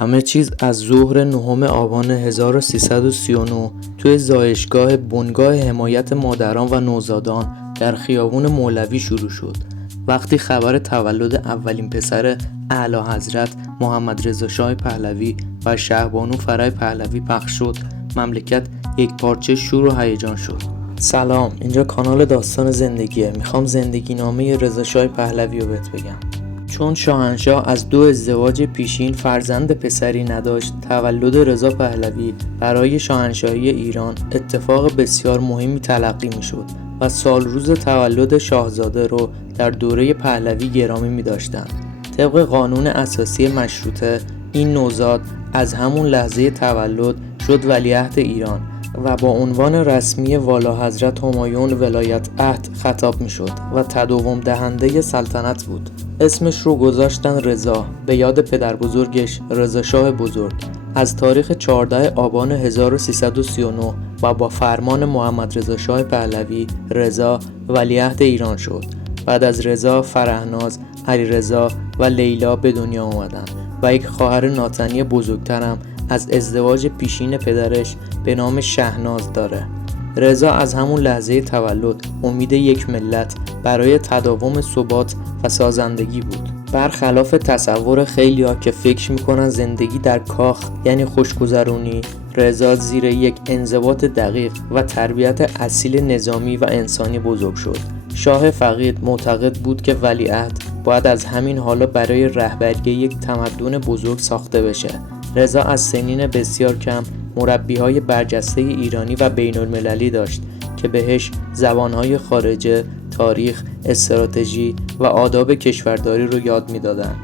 همه چیز از ظهر 9 آبان 1339 توی زایشگاه بنگاه حمایت مادران و نوزادان در خیابون مولوی شروع شد. وقتی خبر تولد اولین پسر اعلیحضرت محمد رضا شاه پهلوی و شهبانو فرح پهلوی پخش شد، مملکت یک پارچه شور و هیجان شد. سلام، اینجا کانال داستان زندگیه. میخوام زندگی نامه رضا شاه پهلوی رو بهت بگم. چون شاهنشاه از 2 ازدواج پیشین فرزند پسری نداشت، تولد رضا پهلوی برای شاهنشاهی ایران اتفاق بسیار مهمی تلقی میشد و سال روز تولد شاهزاده رو در دوره پهلوی گرامی می داشتن. طبق قانون اساسی مشروطه، این نوزاد از همون لحظه تولد شد ولیعهد ایران و با عنوان رسمی والاحضرت همایون ولایت عهد خطاب می شد و تداوم دهنده سلطنت بود. اسمش رو گذاشتن رضا به یاد پدر بزرگش رضا شاه بزرگ. از تاریخ 14 آبان 1339 و با فرمان محمد رضا شاه پهلوی رضا ولیعهد ایران شد. بعد از رضا فرهناز، علیرضا و لیلا به دنیا اومدن و یک خواهر ناتنی بزرگترم از ازدواج پیشین پدرش به نام شهناز داره. رضا از همون لحظه تولد امید یک ملت برای تداوم ثبات و سازندگی بود. برخلاف تصور خیلیا که فکر میکنن زندگی در کاخ یعنی خوشگذرونی، رضا زیر یک انضباط دقیق و تربیت اصیل نظامی و انسانی بزرگ شد. شاه فقید معتقد بود که ولیعهد باید از همین حالا برای رهبری یک تمدن بزرگ ساخته بشه. رضا از سنین بسیار کم مربی‌های برجسته ایرانی و بین‌المللی داشت که بهش زبان‌های خارجه، تاریخ، استراتژی و آداب کشورداری رو یاد میدادن.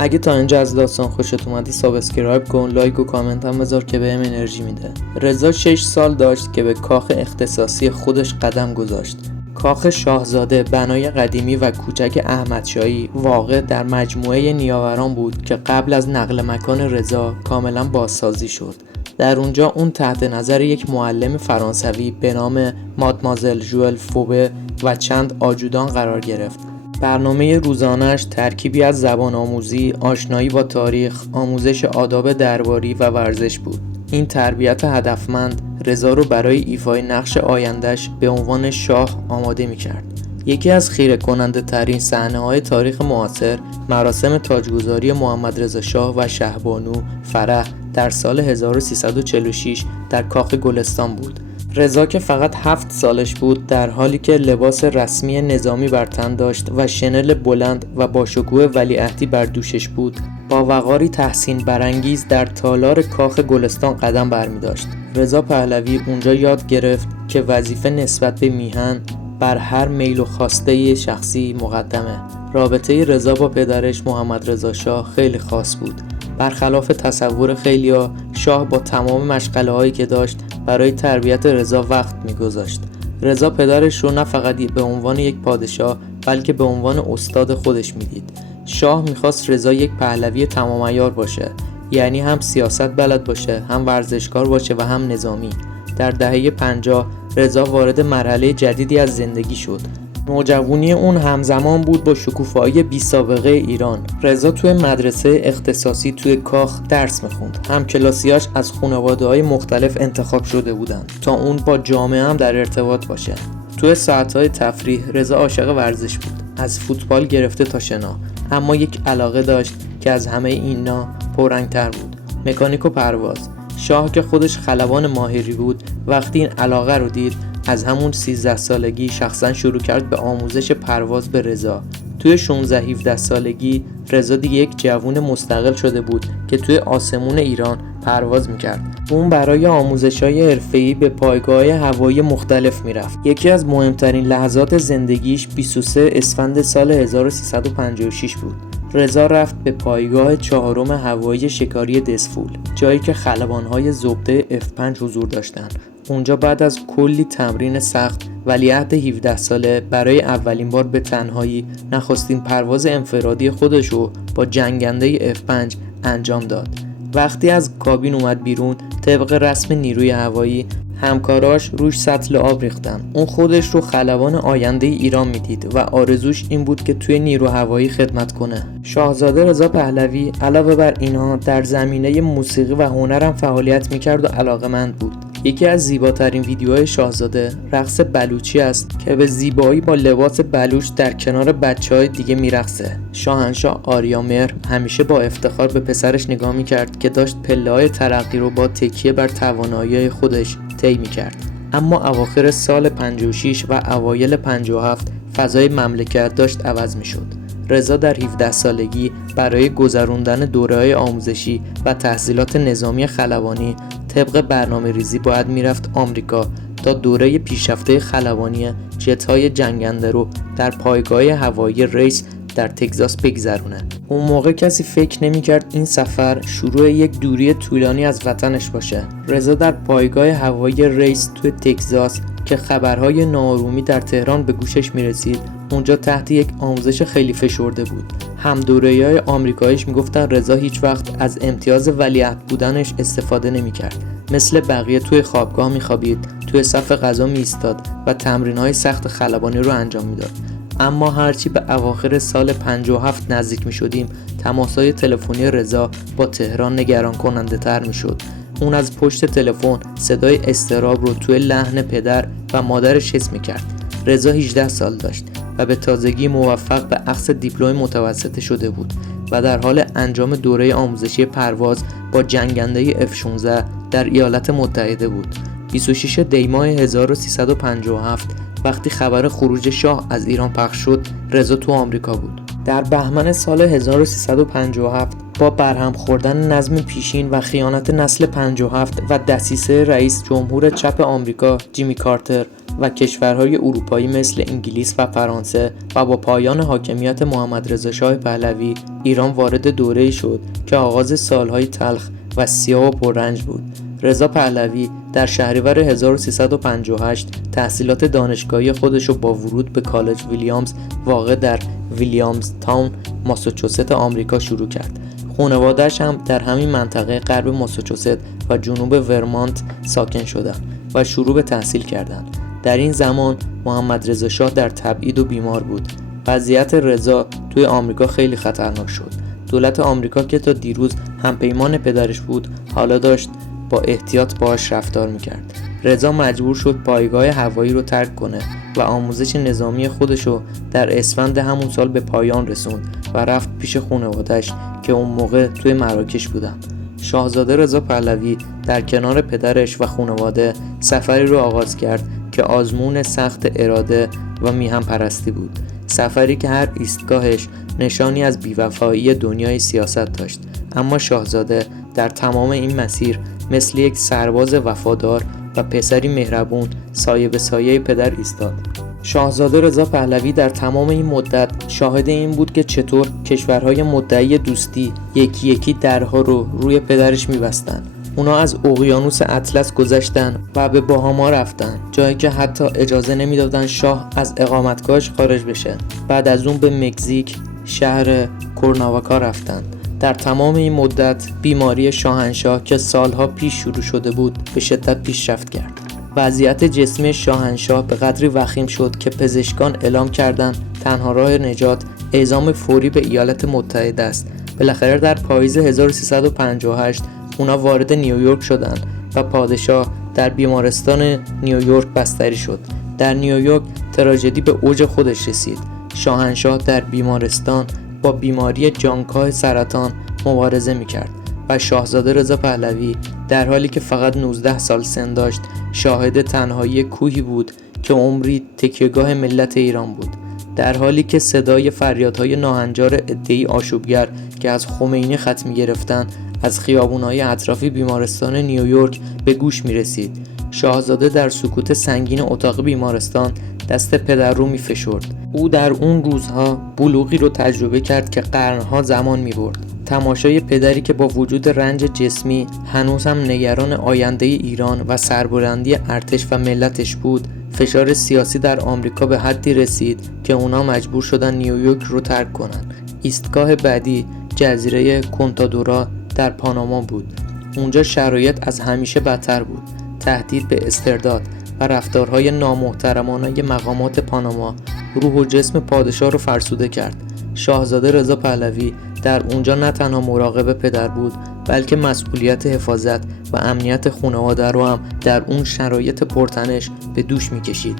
اگه تا اینجا از داستان خوشت اومده سابسکرایب کن، لایک و کامنت هم بذار که بهم انرژی میده. رضا 6 سال داشت که به کاخ اختصاصی خودش قدم گذاشت. کاخ شاهزاده بنای قدیمی و کوچک احمدشاهی واقع در مجموعه نیاوران بود که قبل از نقل مکان رضا کاملا بازسازی شد. در اونجا اون تحت نظر یک معلم فرانسوی به نام مادمازل ژوئل فوبه و چند آجودان قرار گرفت. برنامه روزانه‌اش ترکیبی از زبان آموزی، آشنایی با تاریخ، آموزش آداب درباری و ورزش بود. این تربیت هدفمند رضا رو برای ایفای نقش آینده‌اش به عنوان شاه آماده می‌کرد. یکی از خیره کننده ترین صحنه‌های تاریخ معاصر مراسم تاجگذاری محمد رضا شاه و شهبانو فرح در سال 1346 در کاخ گلستان بود. رضا که فقط 7 سالش بود، در حالی که لباس رسمی نظامی بر تن داشت و شنل بلند و با شکوه ولیعهدی بر دوشش بود، با وقاری تحسین برانگیز در تالار کاخ گلستان قدم برمی‌داشت. رضا پهلوی اونجا یاد گرفت که وظیفه نسبت به میهن بر هر میل و خواسته شخصی مقدمه. رابطه رضا با پدرش محمد رضا شاه خیلی خاص بود. برخلاف تصور خیلیا، شاه با تمام مشغله‌هایی که داشت برای تربیت رضا وقت می‌گذاشت. رضا پدرش رو نه فقط به عنوان یک پادشاه بلکه به عنوان استاد خودش می‌دید. شاه می‌خواست رضا یک پهلوی تمام عیار باشه، یعنی هم سیاست بلد باشه، هم ورزشکار باشه و هم نظامی. در دهه 50 رضا وارد مرحله جدیدی از زندگی شد. نوجوانی اون همزمان بود با شکوفایی بی سابقه ایران. رضا توی مدرسه اختصاصی توی کاخ درس میخوند. همکلاسیاش از خانواده‌های مختلف انتخاب شده بودن تا اون با جامعه هم در ارتباط باشه. توی ساعت‌های تفریح رضا عاشق ورزش بود، از فوتبال گرفته تا شنا. اما یک علاقه داشت که از همه اینا پررنگ‌تر بود: مکانیک و پرواز. شاه که خودش خلبان ماهری بود، وقتی این علاقه رو دید، از همون 13 سالگی شخصا شروع کرد به آموزش پرواز به رضا. توی 16-17 سالگی رضا دیگه یک جوون مستقل شده بود که توی آسمون ایران پرواز میکرد. اون برای آموزش‌های حرفه‌ای به پایگاه‌های هوایی مختلف میرفت. یکی از مهمترین لحظات زندگیش 23 اسفند سال 1356 بود. رضا رفت به پایگاه 4 هوایی شکاری دسفول، جایی که خلبان‌های زبده F5 حضور داشتند. اونجا بعد از کلی تمرین سخت، ولیعهد 17 ساله برای اولین بار به تنهایی نخستین پرواز انفرادی خودشو با جنگنده F5 انجام داد. وقتی از کابین اومد بیرون، طبق رسم نیروی هوایی همکاراش روش سطل آب ریختن. اون خودش رو خلبان آینده ایران میدید و آرزوش این بود که توی نیرو هوایی خدمت کنه. شاهزاده رضا پهلوی علاوه بر اینها در زمینه موسیقی و هنرم فعالیت میکرد و علاقه‌مند بود. یکی از زیباترین ویدیوهای شاهزاده رقص بلوچی است که به زیبایی با لباس بلوچ در کنار بچه‌های دیگه میرقصه. شاهنشاه آریامهر همیشه با افتخار به پسرش نگاه میکرد که داشت پله‌های ترقی رو با تکیه بر توانایی‌های خودش طی میکرد. اما اواخر سال 56 و اوایل 57 فضای مملکت داشت عوض میشد. رضا در 17 سالگی برای گذراندن دوره‌های آموزشی و تحصیلات نظامی خلبانی طبق برنامه ریزی باید میرفت آمریکا تا دوره پیشرفته خلبانی جت‌های جنگنده رو در پایگاه هوایی ریس در تگزاس بگذرونه. اون موقع کسی فکر نمی‌کرد این سفر شروع یک دوری طولانی از وطنش باشه. رضا در پایگاه هوایی ریس توی تگزاس که خبرهای ناآرومی در تهران به گوشش میرسید، اونجا تحت یک آموزش خیلی فشرده بود. همدوره‌های آمریکاییش میگفتن رضا هیچ وقت از امتیاز ولیعهد بودنش استفاده نمی‌کرد. مثل بقیه توی خوابگاه میخوابید، توی صف غذا میایستاد و تمرین‌های سخت خلبانی رو انجام میداد. اما هرچی به اواخر سال 57 نزدیک میشدیم، تماس‌های تلفنی رضا با تهران نگران کننده تر میشد. اون از پشت تلفن صدای اضطراب رو توی لحن پدر و مادرش حس میکرد. رضا 18 سال داشت و به تازگی موفق به اخذ دیپلم متوسطه شده بود و در حال انجام دوره آموزشی پرواز با جنگنده F-16 در ایالات متحده بود. 26 دی ماه 1357 وقتی خبر خروج شاه از ایران پخش شد، رضا تو آمریکا بود. در بهمن سال 1357 با برهم خوردن نظم پیشین و خیانت نسل 57 و دسیسه رئیس جمهور چپ آمریکا جیمی کارتر و کشورهای اروپایی مثل انگلیس و فرانسه و با پایان حاکمیت محمد رضا شاه پهلوی، ایران وارد دوره‌ای شد که آغاز سالهای تلخ و سیاه و پررنج بود. رضا پهلوی در شهریور 1358 تحصیلات دانشگاهی خودش رو با ورود به کالج ویلیامز واقع در ویلیامز تاون، ماساچوست آمریکا شروع کرد. خانواده‌اش هم در همین منطقه غرب ماساچوست و جنوب ورمانت ساکن شدند و شروع به تحصیل کردند. در این زمان محمد رضا شاه در تبعید و بیمار بود. وضعیت رضا توی آمریکا خیلی خطرناک شد. دولت آمریکا که تا دیروز همپیمان پدرش بود، حالا داشت با احتیاط باهاش رفتار میکرد. رضا مجبور شد پایگاه هوایی رو ترک کنه و آموزش نظامی خودشو در اسفند همون سال به پایان رسوند و رفت پیش خانواده‌اش که اون موقع توی مراکش بودن. شاهزاده رضا پهلوی در کنار پدرش و خانواده سفری رو آغاز کرد که آزمون سخت اراده و میهم پرستی بود. سفری که هر ایستگاهش نشانی از بی‌وفایی دنیای سیاست داشت، اما شاهزاده در تمام این مسیر مثل یک سرباز وفادار و پسری مهربون سایه به سایه پدر ایستاد. شاهزاده رضا پهلوی در تمام این مدت شاهد این بود که چطور کشورهای مدعی دوستی یکی یکی درها رو روی پدرش می‌بستن. اونا از اقیانوس اطلس گذشتن و به باهاما رفتن، جایی که حتی اجازه نمیدادن شاه از اقامتگاهش خارج بشه. بعد از اون به مکزیک، شهر کورناواکا رفتن. در تمام این مدت بیماری شاهنشاه که سالها پیش شروع شده بود به شدت پیشرفت کرد. وضعیت جسمی شاهنشاه به قدری وخیم شد که پزشکان اعلام کردند تنها راه نجات اعزام فوری به ایالات متحده است. بالاخره در پاییز 1358 اونا وارد نیویورک شدند و پادشاه در بیمارستان نیویورک بستری شد. در نیویورک تراژدی به اوج خودش رسید. شاهنشاه در بیمارستان با بیماری جانکاه سرطان مبارزه میکرد و شاهزاده رضا پهلوی در حالی که فقط 19 سال سن داشت شاهد تنهایی کوهی بود که عمری تکیهگاه ملت ایران بود. در حالی که صدای فریادهای ناهنجار عده‌ای آشوبگر که از خمینی خط می‌گرفتند از خیابان‌های اطراف بیمارستان نیویورک به گوش می‌رسید. شاهزاده در سکوت سنگین اتاق بیمارستان دست پدر رو می‌فشرد. او در اون روزها بلوغی رو تجربه کرد که قرنها زمان می‌برد. تماشای پدری که با وجود رنج جسمی هنوز هم نگران آینده ایران و سربلندی ارتش و ملتش بود، فشار سیاسی در آمریکا به حدی رسید که اونا مجبور شدن نیویورک رو ترک کنن. ایستگاه بعدی جزیره کنتادورا در پاناما بود. اونجا شرایط از همیشه بدتر بود. تهدید به استرداد و رفتارهای نامحترمانه مقامات پاناما روح و جسم پادشاه رو فرسوده کرد. شاهزاده رضا پهلوی در اونجا نه تنها مراقب پدر بود، بلکه مسئولیت حفاظت و امنیت خانواده رو هم در اون شرایط پرتنش به دوش میکشید.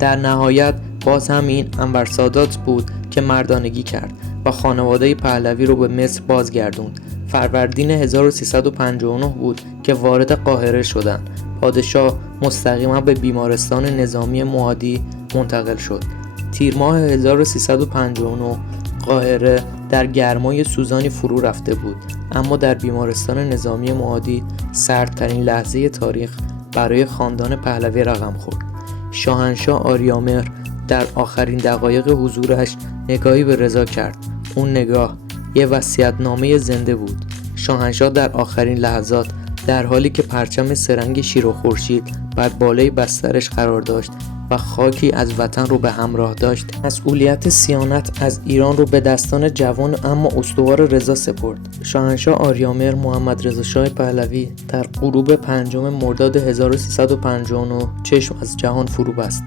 در نهایت باز هم این انور سادات بود که مردانگی کرد و خانواده پهلوی رو به مصر بازگردوند. فروردین 1359 بود که وارد قاهره شدند. پادشاه مستقیما به بیمارستان نظامی معادی منتقل شد. تیر ماه 1359 قاهره در گرمای سوزانی فرو رفته بود، اما در بیمارستان نظامی معادی سردترین لحظه تاریخ برای خاندان پهلوی رقم خورد. شاهنشاه آریامهر در آخرین دقایق حضورش نگاهی به رضا کرد. اون نگاه یه وصیت‌نامه زنده بود. شاهنشاه در آخرین لحظات در حالی که پرچم سه‌رنگ شیر و خورشید بر بالای بسترش قرار داشت و خاکی از وطن رو به همراه داشت، مسئولیت صیانت از ایران رو به دستان جوان اما استوار رضا سپرد. شاهنشاه آریامهر محمد رضا شاه پهلوی در غروب 5 مرداد 1359 چشم از جهان فرو بست،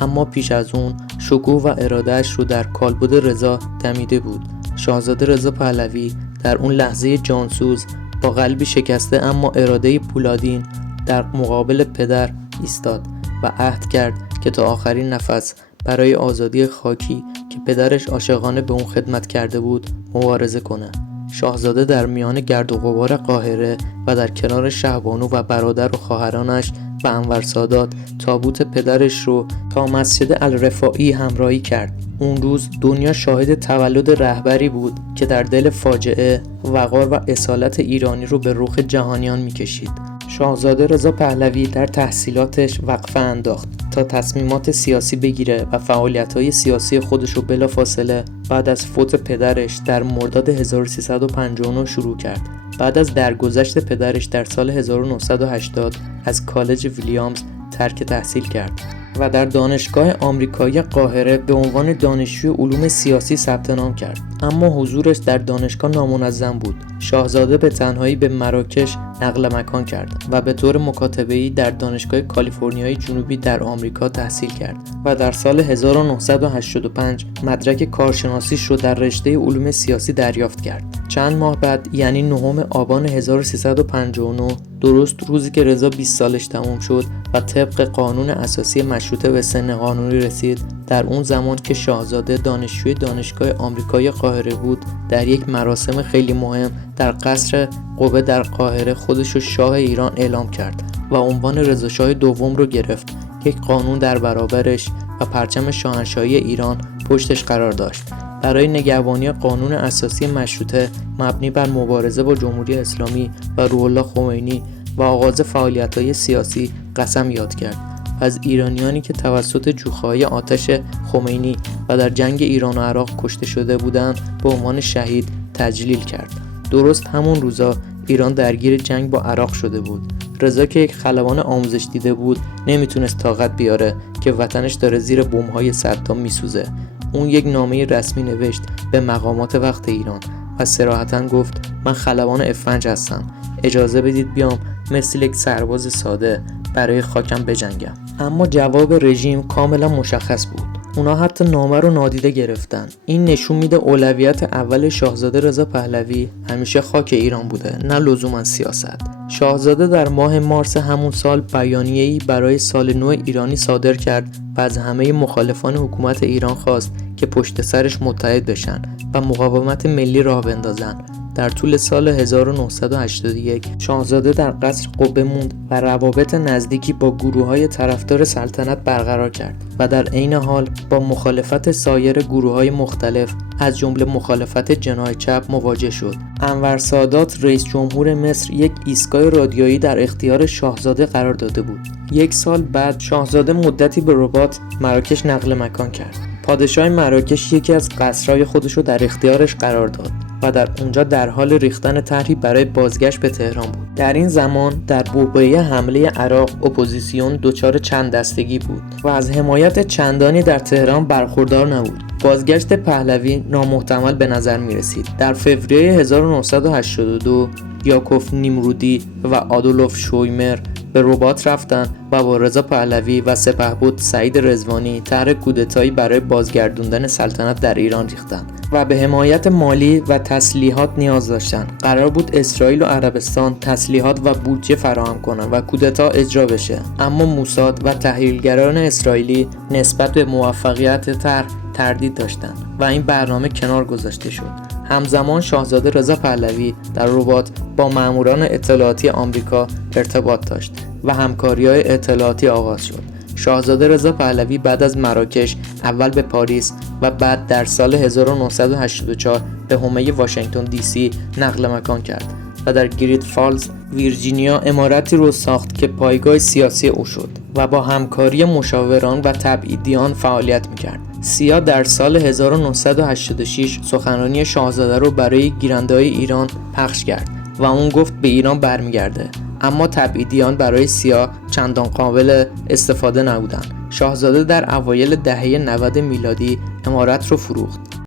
اما پیش از اون شکوه و ارادهش رو در کالبد رضا دمیده بود. شاهزاده رضا پهلوی در اون لحظه جانسوز با قلبی شکسته اما اراده پولادین در مقابل پدر ایستاد و عهد کرد که تا آخرین نفس برای آزادی خاکی که پدرش عاشقانه به اون خدمت کرده بود مبارزه کنه. شاهزاده در میان گرد و غبار قاهره و در کنار شهبانو و برادر و خواهرانش و انور سادات تابوت پدرش رو تا مسجد الرفاعی همراهی کرد. اون روز دنیا شاهد تولد رهبری بود که در دل فاجعه وقار و اصالت ایرانی رو به رخ جهانیان میکشید. شاهزاده رضا پهلوی در تحصیلاتش وقفه انداخت تا تصمیمات سیاسی بگیره و فعالیت‌های سیاسی خودش رو بلافاصله بعد از فوت پدرش در مرداد 1359 شروع کرد. بعد از درگذشت پدرش در سال 1980 از کالج ویلیامز ترک تحصیل کرد و در دانشگاه آمریکایی قاهره به عنوان دانشجوی علوم سیاسی ثبت نام کرد، اما حضورش در دانشگاه نامنظم بود. شاهزاده به تنهایی به مراکش نقل مکان کرد و به طور مکاتبه‌ای در دانشگاه کالیفرنیای جنوبی در آمریکا تحصیل کرد و در سال 1985 مدرک کارشناسیش رو در رشته علوم سیاسی دریافت کرد. چند ماه بعد، یعنی 9 آبان 1359، درست روزی که رضا 20 سالش تموم شد و طبق قانون اساسی مشروطه به سن قانونی رسید، در اون زمان که شاهزاده دانشجوی دانشگاه آمریکایی قاهره بود، در یک مراسم خیلی مهم در قصر قبه در قاهره خودش رو شاه ایران اعلام کرد و عنوان رضا شاه دوم رو گرفت. یک قانون در برابرش و پرچم شاهنشاهی ایران پشتش قرار داشت. برای نگهبانی قانون اساسی مشروطه مبنی بر مبارزه با جمهوری اسلامی و روح الله خمینی و آغاز فعالیت‌های سیاسی قسم یاد کرد. از ایرانیانی که توسط جوخه‌های آتش خمینی و در جنگ ایران و عراق کشته شده بودند به عنوان شهید تجلیل کرد. درست همون روزا ایران درگیر جنگ با عراق شده بود. رضا که یک خلبان آموزش دیده بود نمیتونست طاقت بیاره که وطنش داره زیر بمب‌های صدام میسوزه. اون یک نامه رسمی نوشت به مقامات وقت ایران و صراحتاً گفت من خلبان F5 هستم، اجازه بدید بیام مثل یک سرباز ساده برای خاکم بجنگم. اما جواب رژیم کاملا مشخص بود. اونا حتی نامه رو نادیده گرفتن. این نشون میده اولویت اول شاهزاده رضا پهلوی همیشه خاک ایران بوده، نه لزوما سیاست. شاهزاده در ماه مارس همون سال بیانیه‌ای برای سال نو ایرانی صادر کرد و از همه مخالفان حکومت ایران خواست که پشت سرش متحد بشن و مقاومت ملی راه بندازن. در طول سال 1981 شاهزاده در قصر قبه موند و روابط نزدیکی با گروه‌های طرفدار سلطنت برقرار کرد و در عین حال با مخالفت سایر گروه‌های مختلف از جمله مخالفت جناح چپ مواجه شد. انور سادات رئیس جمهور مصر یک ایستگاه رادیویی در اختیار شاهزاده قرار داده بود. 1 سال بعد شاهزاده مدتی به رباط مراکش نقل مکان کرد. پادشاه مراکش یکی از قصرهای خودش رو در اختیارش قرار داد و در اونجا در حال ریختن طرحی برای بازگشت به تهران بود. در این زمان در بحبوحه حمله عراق اپوزیسیون دچار چند دستگی بود و از حمایت چندانی در تهران برخوردار نبود. بازگشت پهلوی نامحتمل به نظر می رسید. در فوریه 1982 یاکوف نیمرودی و آدولف شویمر به رباط رفتن و با رضا پهلوی و سپهبد سعید رضوانی طرح کودتایی برای بازگردوندن سلطنت در ایران ریختند و به حمایت مالی و تسلیحات نیاز داشتند. قرار بود اسرائیل و عربستان تسلیحات و بودجه فراهم کنند و کودتا اجرا بشه، اما موساد و تحلیلگران اسرائیلی نسبت به موفقیت طرح تردید داشتند و این برنامه کنار گذاشته شد. همزمان شاهزاده رضا پهلوی در رباط با ماموران اطلاعاتی آمریکا ارتباط داشت و همکاری‌های اطلاعاتی آغاز شد. شاهزاده رضا پهلوی بعد از مراکش اول به پاریس و بعد در سال 1984 به حومه واشنگتن دی سی نقل مکان کرد و در گریت فالز ویرجینیا عمارتی رو ساخت که پایگاه سیاسی او شد و با همکاری مشاوران و تبعیدیان فعالیت می‌کرد. سیا در سال 1986 سخنرانی شاهزاده رو برای گیرنده‌های ایران پخش کرد و اون گفت به ایران برمیگرده، اما تبعیدیان برای سیا چندان قابل استفاده نبودند. شاهزاده در اوایل دهه 90 میلادی عمارت رو فروخت